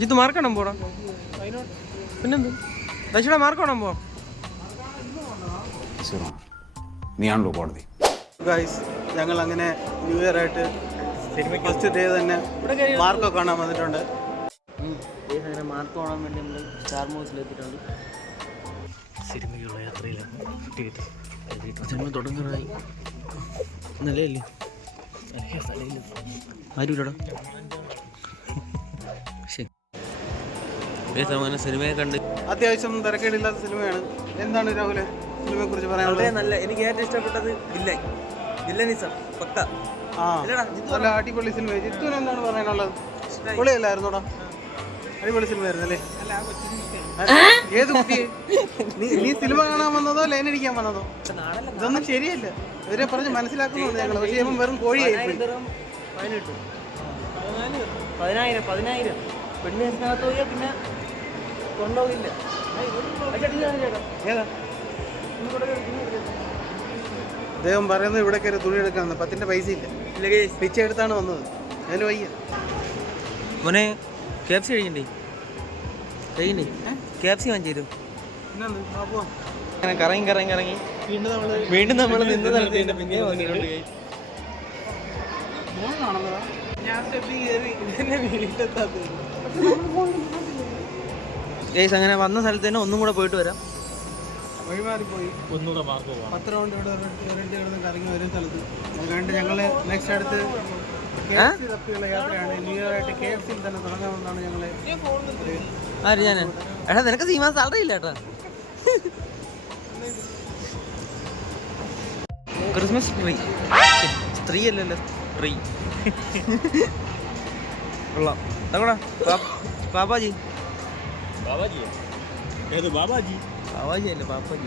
Jith mark കാണാൻ പോടാ. പിന്നെന്ത് ദശയുടെ മാർക്ക് കാണാൻ പോവാം. നീയാണല്ലോ കോടതി. ഗൈസ്, ഞങ്ങൾ അങ്ങനെ ന്യൂ ഇയർ ആയിട്ട് ഫസ്റ്റ് ഡേ തന്നെ മാർക്കൊക്കെ കാണാൻ വന്നിട്ടുണ്ട്. അങ്ങനെ മാർക്ക് കാണാൻ വേണ്ടി നമ്മൾ സ്റ്റാർ മൂവ്സിലെത്തിയിട്ടുണ്ട്. സിനിമയ്ക്കുള്ള യാത്രയിലാണ്. സിനിമ തുടങ്ങാനായി. നല്ലതല്ലേ? ആരുമില്ലടാ. ശരി, അങ്ങനെ സിനിമയെ കണ്ട് അത്യാവശ്യം തിരക്കേടില്ലാത്ത സിനിമയാണ്. എന്താണ് രാഹുലെ സിനിമയെ കുറിച്ച് പറയാനുള്ളത്? നല്ല, എനിക്ക് ഏറ്റവും ഇഷ്ടപ്പെട്ടത് വില്ലനിസം പക്ക. നല്ല അടിപൊളി സിനിമ. ജിത്തുവിന് എന്താണ് പറയാനുള്ളത്? പൊളിയല്ലായിരുന്നോടാ? അടിപൊളി സിനിമയായിരുന്നു അല്ലേ? ഏത് കുട്ടിയെ? നീ സിനിമ കാണാൻ വന്നതോ ലൈൻ അടിക്കാൻ വന്നതോ? ഇതൊന്നും ശരിയല്ല. ഇവരെ പറഞ്ഞ് മനസ്സിലാക്കുന്നുണ്ട് ഞങ്ങൾ. പക്ഷേ ഇവൻ വെറും കോഴിയായി. 10,000 പെണ്ണിനകത്ത് പോയാൽ പിന്നെ കൊണ്ടുപോകില്ല. ഏതാ അദ്ദേഹം പറയുന്നത്? ഇവിടെ കയറി തുണി എടുക്കാന്ന് 10ന്റെ പൈസ ഇല്ല. പിച്ച എടുത്താണ് വന്നത്. അതിന് വയ്യ. മോനെ KFC കഴിക്കണ്ടേ? KFC വാങ്ങിച്ചു തരും. അങ്ങനെ കറങ്ങി വീണ്ടും നമ്മൾ നിന്ന് സ്ഥലത്ത് പിന്നെ ഗൈസ്, അങ്ങനെ വന്ന സ്ഥലത്ത് തന്നെ ഒന്നും കൂടെ പോയിട്ട് വരാം. വഴിമാറിപ്പോയി. 10 റൗണ്ട് ഇവിടെ കറങ്ങി വരും സ്ഥലത്ത്. അതുകൊണ്ട് ഞങ്ങൾ നെക്സ്റ്റ് അടുത്ത് KFC തപ്പിയുള്ള യാത്രയാണ്. ന്യൂ ഇയർ ആയിട്ട് KFC തന്നെ തുടങ്ങാമെന്നാണ് ഞങ്ങൾ. ആര്? ഞാൻ? എടാ, നിനക്ക് ഈ മാസം സാലറി ഇല്ല കേട്ടാ. ക്രിസ്മസ് ട്രീ അല്ലല്ലോ, ട്രീ കൊള്ളാം. തങ്ങടാ പാപ്പാജി അല്ലേ പാപ്പാജി.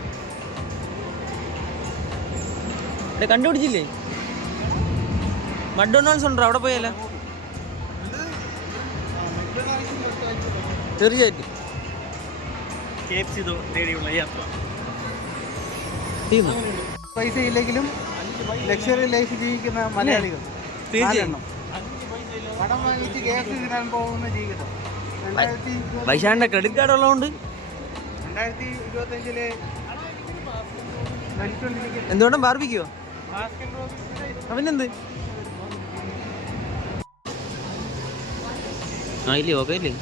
ഇവിടെ കണ്ടുപിടിച്ചില്ലേ? മക്ഡൊണാൾഡ്സ് ഉണ്ടോ? അവിടെ പോയല്ല? തീർച്ചയായിട്ടും പൈസ ഇല്ലെങ്കിലും ലക്ഷറി ലൈഫ് ജീവിക്കുന്ന മലയാളികൾ പണം വാങ്ങിച്ച് KFC തിന്നാൻ പോകുന്ന ജീവിതം. വൈശാന്റെ ക്രെഡിറ്റ് കാർഡ് ഉള്ളതുകൊണ്ട് 2025 എന്തുകൊണ്ടും ബാർബിക്കോ? അവനെന്ത് ഇല്ലേ? ഓക്കെ ഇല്ലേ?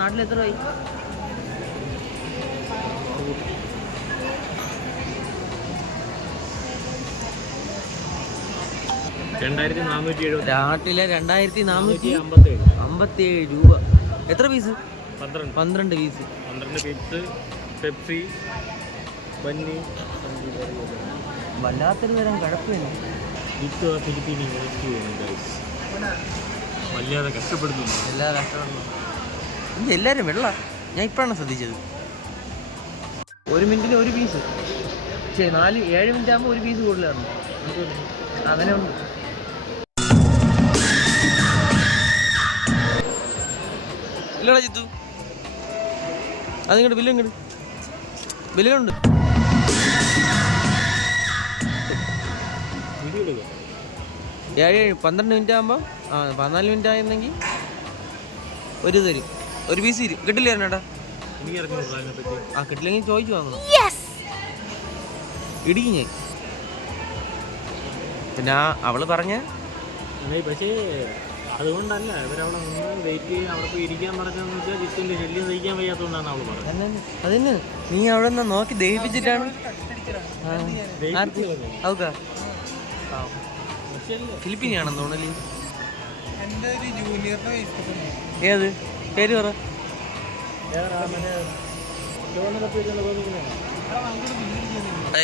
നാട്ടിൽ എത്ര ആയി? 2477. നാട്ടിലെ 2457 രൂപ. എത്ര പീസ്? 12 പീസ്. 12 പീസ് പെപ്സി, ബന്നി. വല്ലാത്തൊരു തരം കഴപ്പില്ല. ഫിലിപ്പീനി വല്ലാതെ കഷ്ടപ്പെടുന്നു. എല്ലാവരും വെള്ള. ഞാൻ ഇപ്പോഴാണ് ശ്രദ്ധിച്ചത്. 1 മിനിറ്റിന് 1 പീസ്. ശരി, 7 മിനിറ്റ് ആകുമ്പോൾ 1 പീസ് കൂടുതലാണ്. അങ്ങനെ ഉണ്ട്. ഇല്ലടാ ജിത്തു, അതിങ്ങോട്ട് ബില്ലുണ്ട്. 12 മിനിറ്റ് ആകുമ്പോൾ 14 മിനിറ്റ് ആയിരുന്നെങ്കിൽ 1 തരും. 1 പീസ് തരും. കിട്ടില്ല ചേട്ടാ? കിട്ടില്ലെങ്കിൽ ചോദിച്ചു വാങ്ങണം. ഇടിക്കും ഞാൻ. പിന്നെ അവള് പറഞ്ഞ പക്ഷേ അതുകൊണ്ടല്ല ഇവരവിടെ നിന്ന് വെയിറ്റ് ചെയ്ത് അവിടെ പോയി ഇരിക്കാൻ പറഞ്ഞതെന്ന് വെച്ചാൽ ജിത്തിന്റെ ശല്യം സഹിക്കാൻ വയ്യാത്തതുകൊണ്ടാണ് അവള് പറഞ്ഞത്. അതന്നെ, നീ അവിടെ നിന്ന് നോക്കി ദഹിപ്പിച്ചിട്ടാണ്. ഫിലിപ്പീനാണെന്ന് തോന്നല്. ഏത് പേര് പറ?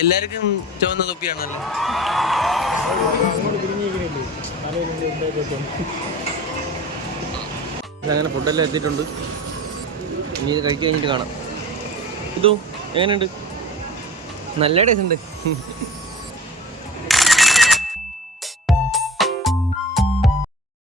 എല്ലാവർക്കും ചുവന്ന തൊപ്പിയാണല്ലോ. അങ്ങനെ ഫുഡെല്ലാം എത്തിയിട്ടുണ്ട്. ഇനി ഇത് കഴിച്ച് കഴിഞ്ഞിട്ട് കാണാം. ഇതോ എങ്ങനെയുണ്ട്? നല്ല ടേസ്റ്റ് ഉണ്ട്.